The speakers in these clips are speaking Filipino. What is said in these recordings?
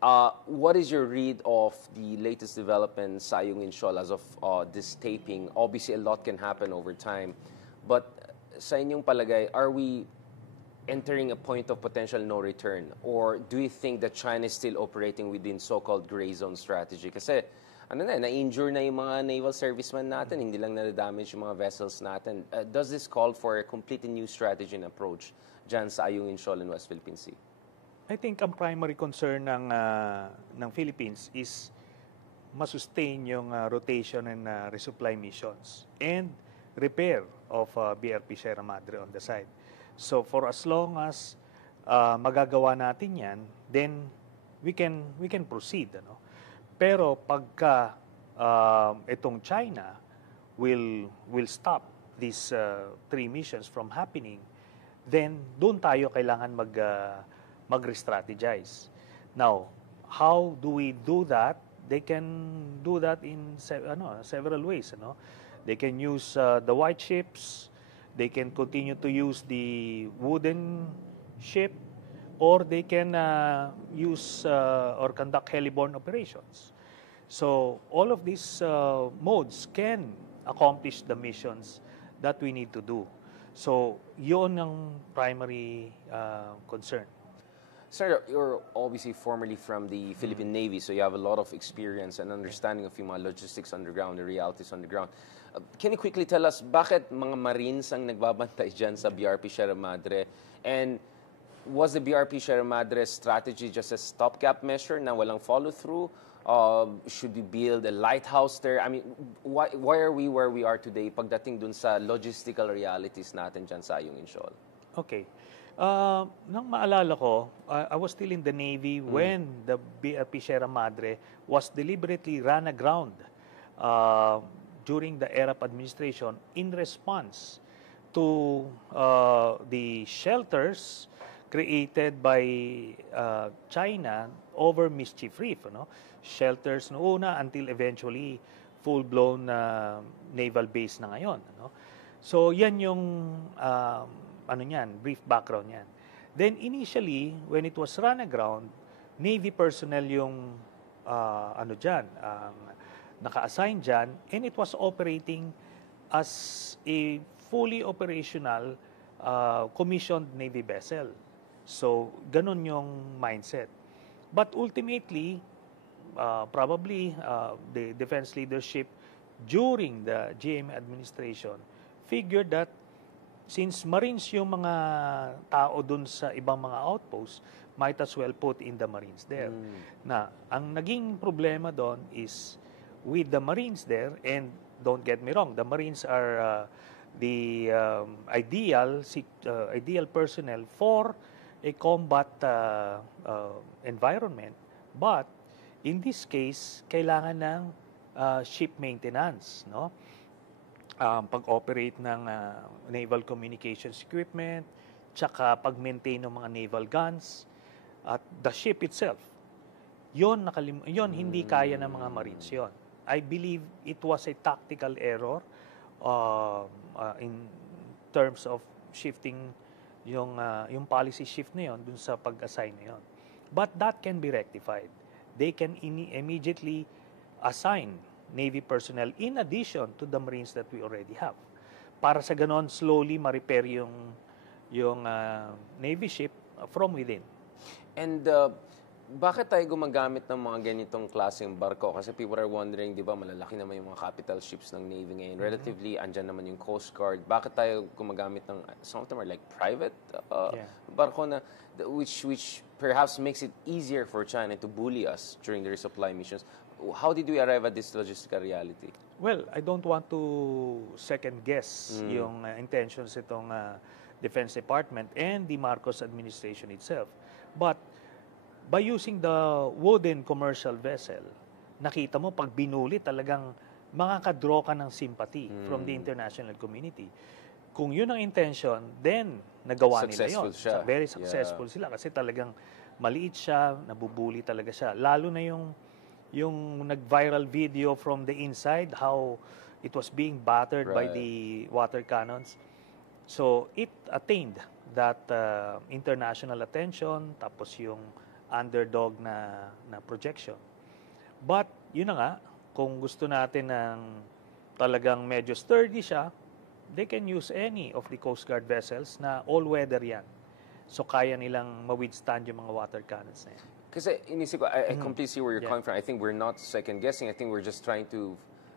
What is your read of the latest developments sa Ayungin Shoal as of this taping? Obviously, a lot can happen over time. But sa inyong palagay, are we entering a point of potential no return? Or do you think that China is still operating within so-called gray zone strategy? Kasi na-injure na yung mga naval servicemen natin, hindi lang na-damage yung mga vessels natin. Does this call for a completely new strategy and approach dyan sa Ayungin Shoal in West Philippine Sea? I think ang primary concern ng Philippines is masustain yung rotation and resupply missions and repair of BRP Sierra Madre on the side. So for as long as magagawa natin yan, then we can proceed. Ano? Pero pagka itong China will stop these 3 missions from happening, then doon tayo kailangan mag-re-strategize. Now, how do we do that? They can do that in several ways. They can use the white ships, they can continue to use the wooden ship, or they can use or conduct heliborne operations. So, all of these modes can accomplish the missions that we need to do. So, yun ang primary concern. Sir, you're obviously formerly from the Philippine Navy, so you have a lot of experience and understanding of yung mga logistics underground, the realities underground. Can you quickly tell us, bakit mga Marines ang nagbabantay dyan sa BRP Sierra Madre? And was the BRP Sierra Madre strategy just a stopgap measure na walang follow-through? Should we build a lighthouse there? I mean, why are we where we are today pagdating dun sa logistical realities natin dyan sa Ayungin Shoal? Okay. Nang maalala ko, I was still in the Navy when the BRP Sierra Madre was deliberately run aground during the ERAP administration in response to the shelters created by China over Mischief Reef. Shelters noong una until eventually full-blown naval base na ngayon. So yan yung brief background yan. Then initially, when it was run aground, Navy personnel yung naka-assign dyan, and it was operating as a fully operational commissioned Navy vessel. So, ganun yung mindset. But ultimately, probably the defense leadership during the GM administration figured that since Marines yung mga tao dun sa ibang mga outposts, might as well put in the Marines there. Na, ang naging problema doon is with the Marines there, and don't get me wrong, the Marines are the ideal personnel for a combat environment. But in this case, kailangan ng ship maintenance, no? Pag-operate ng naval communications equipment, tsaka pag-maintain ng mga naval guns, at the ship itself. Yon hindi kaya ng mga Marines yon. I believe it was a tactical error in terms of shifting yung policy shift na yon dun sa pag-assign na yon. But that can be rectified. They can immediately assign Navy personnel in addition to the Marines that we already have. Para sa ganon, slowly ma-repair yung Navy ship from within. And bakit tayo gumagamit ng mga ganitong klaseng barko? Kasi people are wondering, di ba, malalaki naman yung mga capital ships ng Navy ngayon. Relatively, andyan naman yung Coast Guard. Bakit tayo gumagamit ng, some of them are like private barko na, which perhaps makes it easier for China to bully us during the resupply missions. How did we arrive at this logistical reality? Well, I don't want to second-guess yung intentions itong Defense Department and the Marcos administration itself. But by using the wooden commercial vessel, nakita mo pag binuli talagang makakadraw ka ng sympathy from the international community. Kung yun ang intention, then nagawa successful nila yun. Very successful sila kasi talagang maliit siya, nabubuli talaga siya. Lalo na yung nag-viral video from the inside, how it was being battered by the water cannons. So it attained that international attention, tapos yung underdog na projection. But, yun na nga, kung gusto natin ng talagang medyo sturdy siya, they can use any of the Coast Guard vessels na all-weather yan. So, kaya nilang ma-withstand yung mga water cannons na yan. Kasi inisip ko, I completely see where you're coming from. I think we're not second-guessing. I think we're just trying to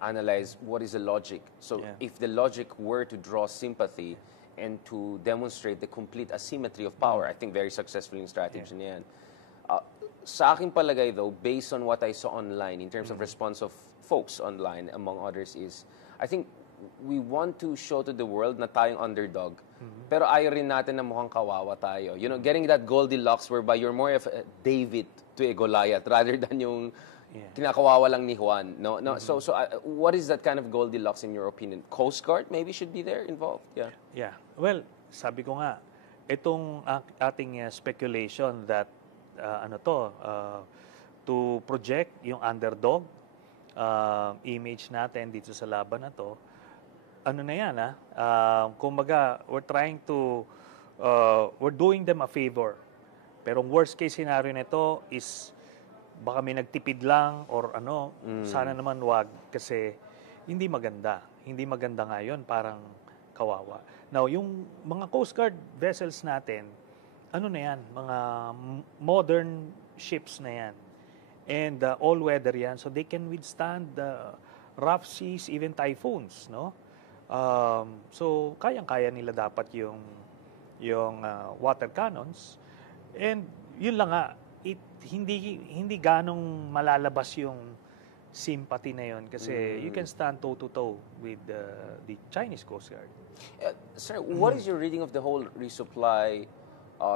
analyze what is the logic. So if the logic were to draw sympathy and to demonstrate the complete asymmetry of power, I think very successful yung strategy na yan. Sa aking palagay though, based on what I saw online in terms of response of folks online, among others, is I think we want to show to the world na tayong underdog. Pero ayaw rin natin na mukhang kawawa tayo. You know, getting that Goldilocks whereby you're more of a David to a Goliath rather than yung kinakawawa lang ni Juan. No. So what is that kind of Goldilocks in your opinion? Coast Guard maybe should be there involved. Yeah. Well, sabi ko nga, itong ating speculation that to project yung underdog image natin dito sa laban na to, ano na yan, kumbaga, we're doing them a favor. Pero worst case scenario nito is baka may nagtipid lang or sana naman wag kasi hindi maganda. Hindi maganda ngayon, parang kawawa. Now, yung mga Coast Guard vessels natin, ano na yan, mga modern ships na yan. And all-weather yan, so they can withstand the rough seas, even typhoons, no? So, kayang-kaya nila dapat yung water cannons. And yun lang nga, hindi ganong malalabas yung sympathy na yun kasi you can stand toe-to-toe with the Chinese Coast Guard. Sir, what is your reading of the whole resupply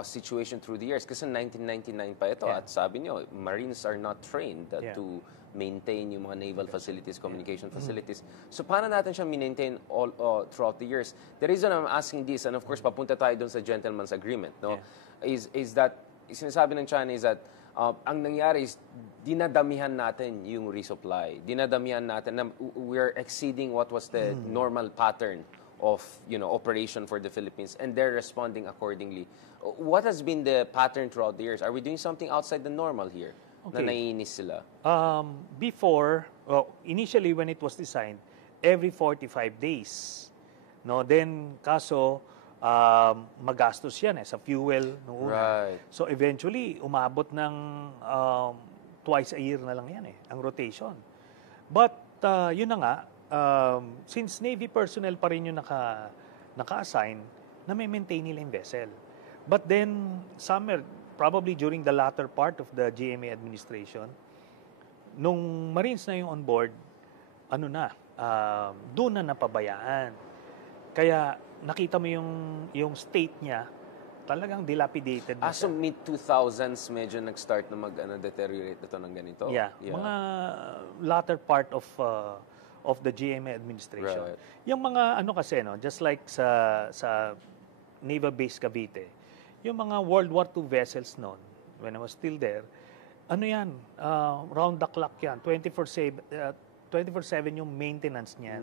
situation through the years? Kasi 1999 pa ito at sabi niyo, Marines are not trained to maintain yung mga naval facilities, communication facilities. So, paano natin siya maintain all throughout the years? The reason I'm asking this, and of course, papunta tayo dun sa gentleman's agreement, no? Is that, sinasabi ng China is that, ang nangyari is, dinadamihan natin yung resupply. Dinadamihan natin, we're exceeding what was the normal pattern of, operation for the Philippines, and they're responding accordingly. What has been the pattern throughout the years? Are we doing something outside the normal here? Na naiinis sila? Before, initially when it was designed, every 45 days. No, then kaso magastos yan sa fuel noong una. Right. So eventually umabot ng twice a year na lang yan ang rotation. But yun na nga, since Navy personnel pa rin yung naka-assign, na may maintain nila yung vessel. But then probably during the latter part of the GMA administration, nung Marines na yung on board, doon na napabayaan. Kaya nakita mo yung state niya, talagang dilapidated na So mid-2000s medyo nag-start na deteriorate ito ng ganito? Yeah. Mga latter part of the GMA administration. Right. Yung mga kasi, just like sa Naval Base Cavite, yung mga World War II vessels noon, when I was still there, round the clock yan, 24/7 yung maintenance niyan.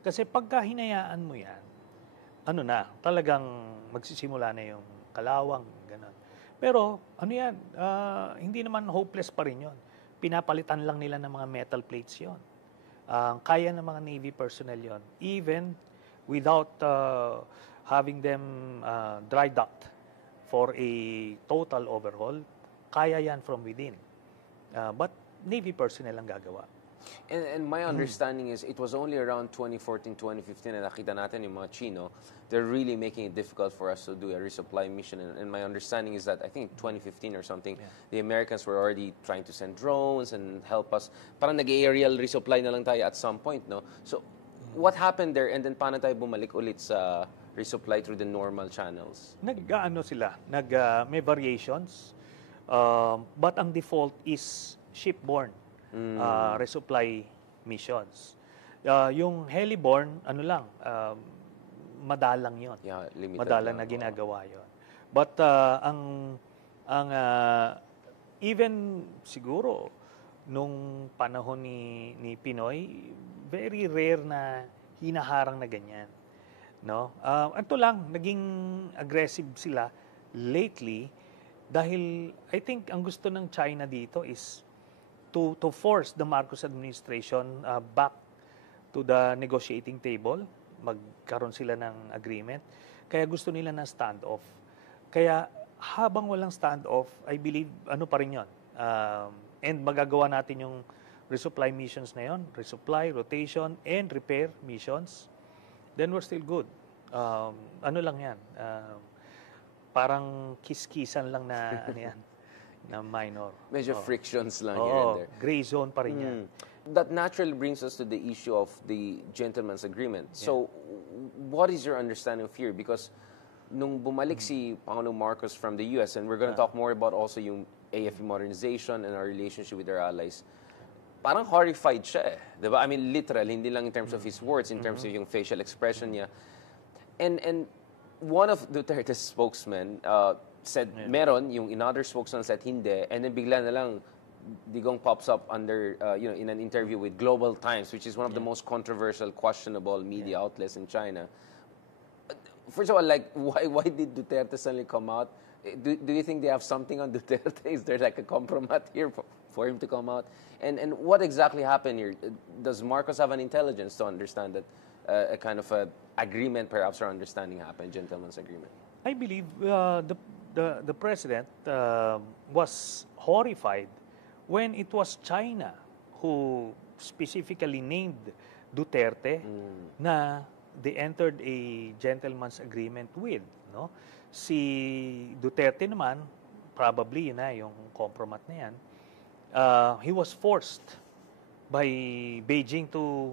Kasi pagka hinayaan mo yan, talagang magsisimula na yung kalawang, gano'n. Pero, hindi naman hopeless pa rin yun. Pinapalitan lang nila ng mga metal plates yon. Kaya ng mga Navy personnel yon, even without having them dry docked for a total overhaul, kaya yan from within. But Navy personnel ang gagawa. And my understanding is it was only around 2014, 2015 na nakita natin yung mga Chino, they're really making it difficult for us to do a resupply mission. And my understanding is that I think 2015 or something, the Americans were already trying to send drones and help us. Parang nag-aerial resupply na lang tayo at some point, no? So, what happened there? And then paano tayo bumalik ulit sa resupply through the normal channels? May variations. But ang default is shipborne resupply missions. Yung heliborne, madalang yon. Yeah, limited. Madalang na ginagawa yon. But even siguro nung panahon ni Pinoy, very rare na hinaharang na ganyan. No? Ito lang, naging aggressive sila lately Dahil I think ang gusto ng China dito is to force the Marcos administration back to the negotiating table. Magkaroon sila ng agreement. Kaya gusto nila ng standoff. Kaya habang walang standoff, I believe ano pa rin yun. And magagawa natin yung resupply missions na yun. Resupply, rotation, and repair missions. Then we're still good. Ano lang yan. Parang kiss-kissan lang na ano yan, na minor. Medyo frictions lang here and Oo, there. gray zone pa rin yan. That naturally brings us to the issue of the gentleman's agreement. So, what is your understanding of here? Because nung bumalik si Pangulong Marcos from the US, and we're going to talk more about also yung AFP modernization and our relationship with our allies, parang horrified siya eh. Diba? I mean, literal, hindi lang in terms of his words, in terms of yung facial expression niya. And one of Duterte's spokesmen said meron, yung another spokesman said hindi, and then bigla na lang Digong pops up under, in an interview with Global Times, which is one of the most controversial, questionable media outlets in China. First of all, like, why did Duterte suddenly come out? Do you think they have something on Duterte? Is there like a compromise here for him to come out? And what exactly happened here? Does Marcos have an intelligence to understand that a kind of a agreement, perhaps, or understanding happened, gentleman's agreement? I believe the president was horrified when it was China who specifically named Duterte na they entered a gentleman's agreement with. No? Si Duterte naman, probably yun na yung compromat na yan, he was forced by Beijing to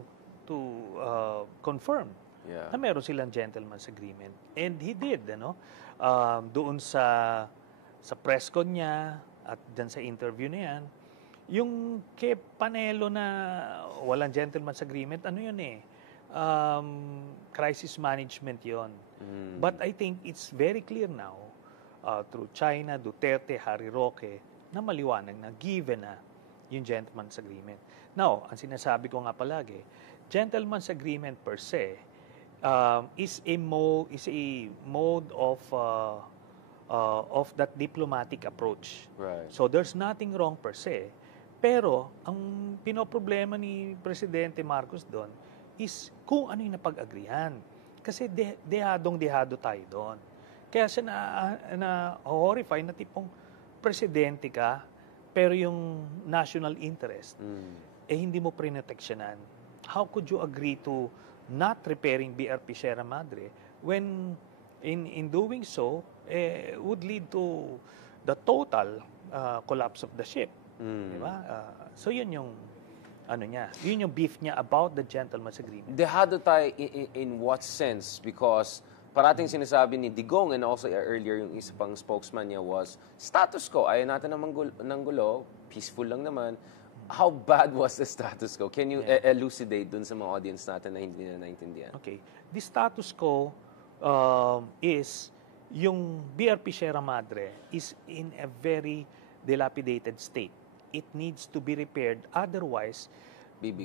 confirm na meron silang gentleman's agreement. And he did, doon sa press con niya at dyan sa interview na yan, yung kay Panelo na walang gentleman's agreement, ano yun crisis management yon. But I think it's very clear now through China, Duterte, Harry Roque, na maliwanag na given na yung gentleman's agreement. Now, ang sinasabi ko nga palagi, gentleman's agreement per se is a mode of that diplomatic approach. Right. So there's nothing wrong per se. Pero ang pinoproblema ni Presidente Marcos doon is kung ano yung napag-agrihan. Kasi dehadong-dehado tayo doon. Kaya siya na-horrify na tipong presidente ka, pero yung national interest, hindi mo prinoteksyonan. How could you agree to not repairing BRP Sierra Madre when in doing so, would lead to the total collapse of the ship? Diba? So yun yung yun yung beef niya about the gentleman's agreement. Dehado tayo in what sense? Because parating sinasabi ni Digong and also earlier yung isa pang spokesman niya was, status quo, ayaw natin ng gulo, peaceful lang naman. How bad was the status quo? Can you elucidate dun sa mga audience natin na hindi na naintindihan? Okay. The status quo is yung BRP Sierra Madre is in a very dilapidated state. It needs to be repaired. Otherwise,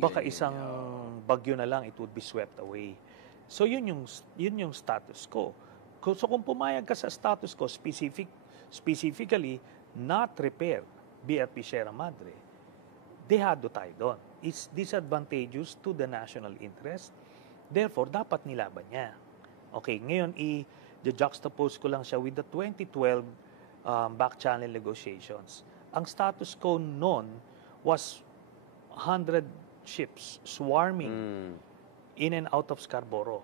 baka isang bagyo na lang, it would be swept away. So yun yung status quo. So kung pumayag ka sa status quo, specifically not repair BRP Sierra Madre, dehado tayo doon. It's disadvantageous to the national interest. Therefore, dapat nilaban niya. Okay, ngayon i-juxtapose ko lang siya with the 2012 back channel negotiations. Ang status quo noon was 100 ships swarming in and out of Scarborough.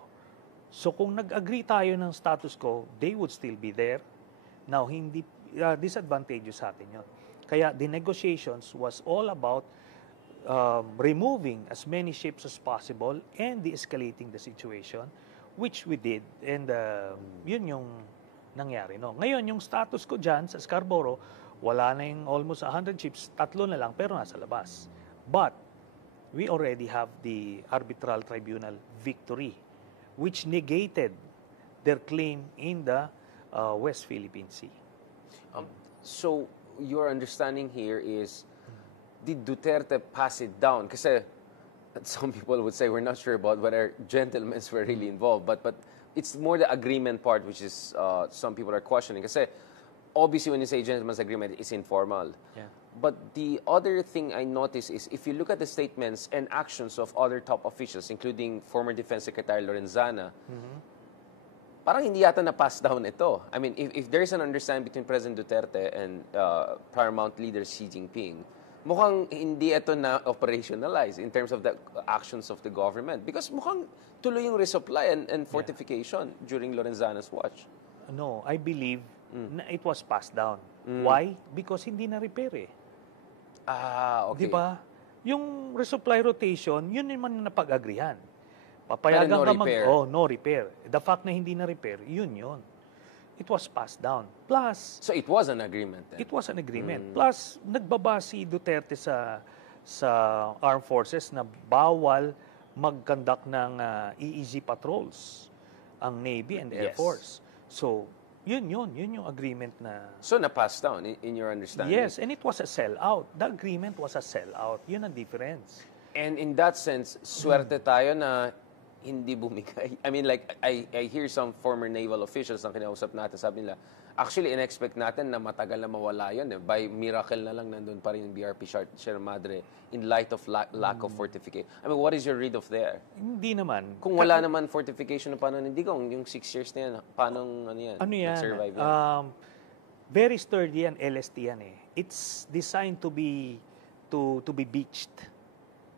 So kung nag-agree tayo ng status quo, they would still be there. Now, hindi disadvantageous sa atin yun. Kaya the negotiations was all about removing as many ships as possible and de-escalating the situation, which we did. And yun yung nangyari. No? Ngayon, yung status ko dyan sa Scarborough, wala na yung almost 100 ships, 3 na lang, pero nasa labas. But we already have the arbitral tribunal victory, which negated their claim in the West Philippine Sea. So, your understanding here is, did Duterte pass it down? Kasi some people would say, we're not sure about whether gentlemen were really involved, but it's more the agreement part which is some people are questioning. Kasi obviously when you say gentleman's agreement, it's informal. Yeah. But the other thing I notice is if you look at the statements and actions of other top officials, including former Defense Secretary Lorenzana, parang hindi yata na-pass down ito. I mean, if there's an understanding between President Duterte and paramount leader Xi Jinping, mukhang hindi ito na-operationalize in terms of the actions of the government. Because mukhang tuloy yung resupply and fortification during Lorenzana's watch. No, I believe na it was passed down. Why? Because hindi na-repair eh. Okay. Di ba? Yung resupply rotation, yun naman na napag-agrihan. Pero Papayagan no ka repair. no repair. The fact na hindi na-repair, yun. It was passed down. Plus, So it was an agreement then? it was an agreement. Plus, nagbaba si Duterte sa armed forces na bawal mag-conduct ng EEZ patrols ang Navy and Air Yes. Force. So, yun yung agreement na... So na-pass down in your understanding? Yes, and it was a sellout. The agreement was a sellout. Yun ang difference. And in that sense, swerte tayo na hindi bumigay. I mean, like, I hear some former naval officials na kinausap natin, sabi nila, actually, in-expect natin na matagal na mawala yun. Eh. By miracle na lang nandun pa rin yung BRP Sierra Madre in light of lack of fortification. I mean, what is your read of there? Hindi naman. Kung wala naman fortification, paano nandigong? Yung 6 years na yan, paano yan? Ano yan? Nag-survive yan? Very sturdy yan, LST yan eh. It's designed to be beached.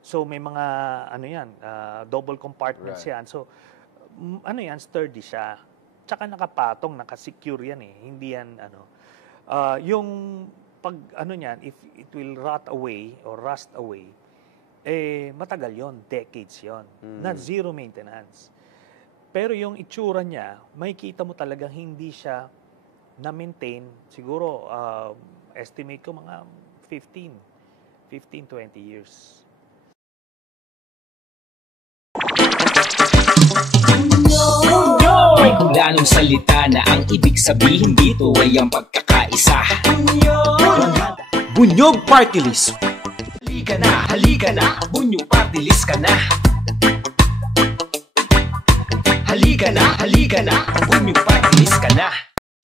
So may mga double compartments Right. yan. So sturdy siya. Tsaka nakapatong, nakasecure yan eh. Hindi yan yung pag niyan, if it will rot away or rust away, matagal yon, decades yon. Not zero maintenance. Pero yung itsura niya, makikita mo talagang hindi siya na-maintain, siguro estimate ko mga 15-20 years. May hulanong salita na ang ibig sabihin dito ay ang pagkakaisa. Bunyog Party List. Halika na, Bunyog Party List ka na. Halika na, Bunyog Party List ka na.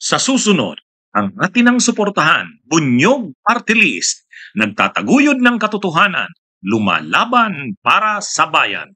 Sa susunod, ang atinang suportahan, Bunyog Party List, nagtataguyod ng katotohanan, lumalaban para sa bayan.